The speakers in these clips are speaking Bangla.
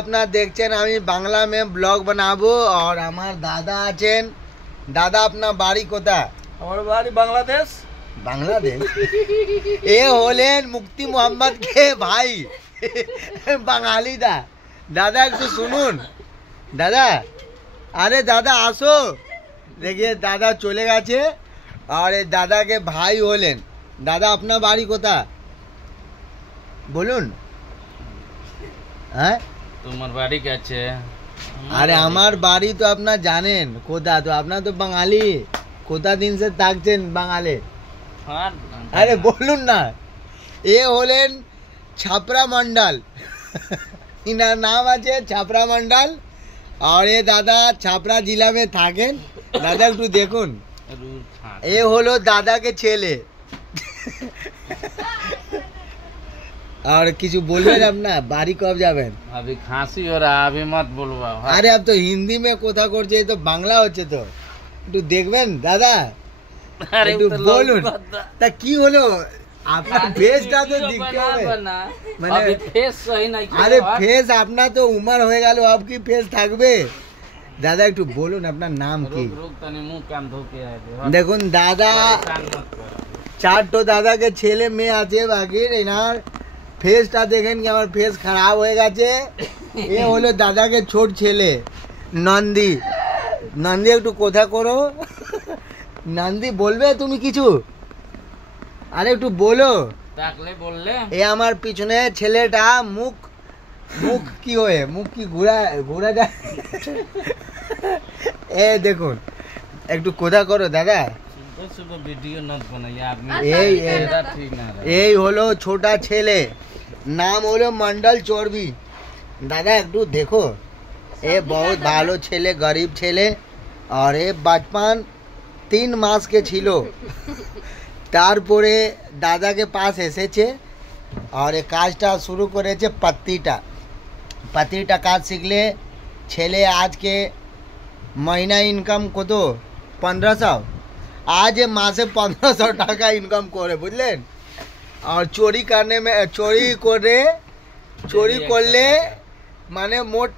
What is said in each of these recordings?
আপনারা দেখছেন আমি বাংলা में ব্লগ বানাবো और আমার দাদা আছেন। দাদা আপনার বাড়ি কোথায়? আমার বাড়ি বাংলাদেশ। বাংলাদেশ? এ হলেন মুফতি মোহাম্মদ কে ভাই বাঙালি দা। দাদা একটু শুনুন দাদা। আরে দাদা আসো। देखिए দাদা চলে গেছে আর এই দাদাকে ভাই হলেন। দাদা আপনার বাড়ি কোথায় বলুন? হ্যাঁ তোমার বাড়ি কাছে? আরে আমার বাড়ি তো আপনার জানেন কোথা, তো আপনার তো বাঙালি কোথা দিন সে থাকছেন বাঙালি। আরে বলুন না। এ হলেন ছাপরা মন্ডল ইনার নাম আছে ছাপরা মন্ডল আর এ দাদা ছাপরা जिला में থাকেন। দাদা একটু দেখুন এ হলো দাদাকে ছেলে। और কিছু বলবেন আপনার বাড়ি কब যাবেন? अभी खांसी हो रहा है, अभी मत बोलवा। আরে अब तो हिंदी में কথা করছে, এই তো বাংলা হচ্ছে তো একটু দেখবেন দাদা। আরে একটু বলুন তা কি হলো আপনার ফেসটা তো দেখতে হবে মানে अभी फेस सही नहीं। আরে ফেস আপনার তো উমর হয়ে গেল अब কি ফেস থাকবে? দাদা একটু বলুন আপনার নাম কি? रुक तनी मुंह कान धो के आए। দেখুন দাদা চারটো দাদাকে ছেলে মেয়ে আছে বাকি এনার ফেসটা দেখেন কি আমার ফেস খারাপ হয়ে গেছে। এ হলো দাদাকে ছোট ছেলে নন্দী। নন্দী একটু কথা করো। নন্দী বলবে তুমি কিছু? আরে একটু বলো। তাকলে বললে এ আমার পিছনে ছেলেটা মুখ মুখ কি হয়ে মুখ কি ঘুরা ঘুরা যায়। এ দেখুন একটু কথা করো দাদা। सुबह वीडियो मत बनाइए आपने। এই ठीक ना এই হলো ছোটা ছেলে নাম হলো মন্ডল চর্বি। দাদা একটু দেখো এ বহুত ভালো ছেলে গরিব ছেলে আর এ बचपन 3 মাস কে ছিল তারপরে দাদাকে পাশ এসেছে আর এই কাজটা শুরু করেছে পাতিটা কাজ শিখলে ছেলে আজকে মহিনা ইনকাম কত 1500 आज मासे 1500 টাকা ইনকাম করে বুঝলেন। আর চুরি করনে মে চুরি করলে মানে মোট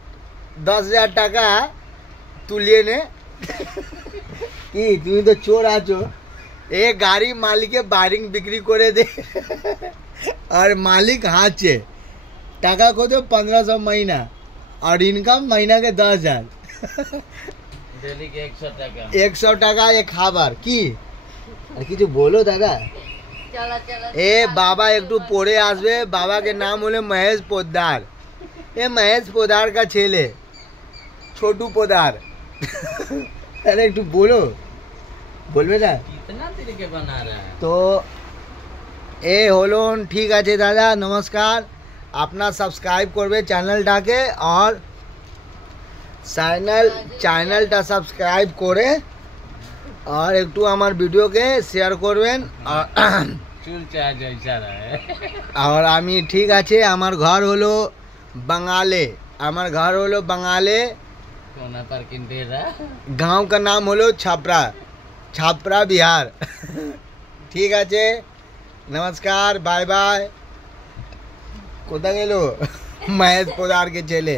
10,000 টাকা তুলিয়ে নে। কি তুমি তো চোর আছো। এ গাড়ি মালিকে বারিং বিক্রি করে দে আর মালিক হাঁচে টাকা কত 1500 মহিনা আর ইনকাম মহিনা के 10,000। डेली के 100 টাকা 100 টাকা এ খাবার কি আর কিছু বলো দাদা। এ বাবা একটু পড়ে আসবে। বাবা के नाम হলো মহেশ পোদ্দার। এ মহেশ পোদ্দার का ছেলে ছোটু পোদ্দার। আরে একটু বলো বলবে না कितना देर के बना रहा है তো এ হলো ঠিক আছে দাদা নমস্কার। আপনার সাবস্ক্রাইব করবে চ্যানেলটাকে আর চ্যানেলটা সাবস্ক্রাইব করে আর একটু আমার ভিডিওকে শেয়ার করবেন। चूल चाहे जैसा रहे। আর আমি ঠিক আছে আমার ঘর হলো বাঙালে। আমার ঘর হলো বাঙালে। कोना पर किंडेरा गांव का नाम হলো छापरा बिहार। ঠিক আছে নমস্কার বাই বাই। কোথা গেল মহেশ পোদ্দার কে ছেলে।